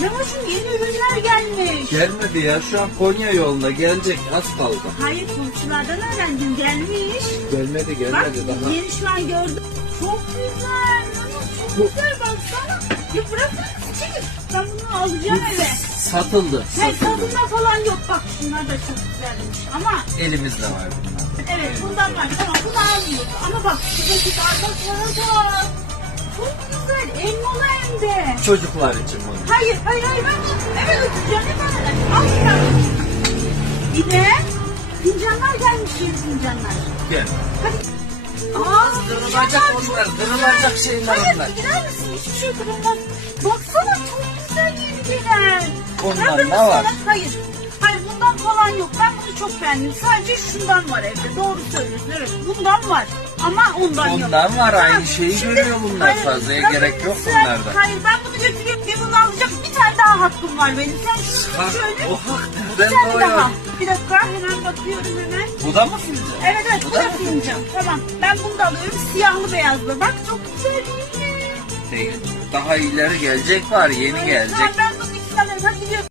Memoş'um yeni ürünler gelmiş. Gelmedi ya şu an Konya yolunda gelecek az kaldı. Hayır komşulardan öğrendim gelmiş. Gelmedi Bak gelmedi daha. yeni şu an gördüm. Çok güzel. Memo çok güzel baksana. Ya bırakın çekil. Ben bunu alacağım eve. Satıldı. Hayır satıldı. tadında falan yok. Bak şunlar da çok güzelmiş. Ama Elimizde var bunlar. evet bundan var. Tamam bunu almıyoruz. Ama bak şuradaki bardaklara bak. Çok güzel. Elmalı hem de. Çocuklar için. Hayır, hayır, hayır. Ben bunu götüreceğim. Ne bana? Al sen. Bir de fincanlar gelmiş yeni fincanlar. Gel. Hadi. Aa, Kırılacak fincanlar onlar, kırılacak şeyler Hayır, onlar. gider misin? Hiçbir şey kırılmaz. Baksana çok güzel yeni gelen. Ondan Ben ne var? sana- Hayır. Hayır bundan falan yok. Ben bunu çok beğendim. Sadece şundan var evde. Doğru söylüyorsun. Evet bundan var. Ama ondan yok. Ondan var, aynı şeyi görüyor bunlar. Fazlaya ben gerek bunu yok bunlarda. Hayır ben bunu götürüyorum daha hakkım var benim. Sen şunu şöyle. o hak doğuyor? daha. Bir dakika hemen bakıyorum hemen. Bu da mı fincan? Evet evet Bu da fincan. Tamam ben bunu da alıyorum. Siyahlı beyazlı. Bak çok güzel değil mi? Değil. Daha ileri gelecek var, yeni Hayır, gelecek. Tamam ben bunu ikisinden alırım. Hadi gidiyorum.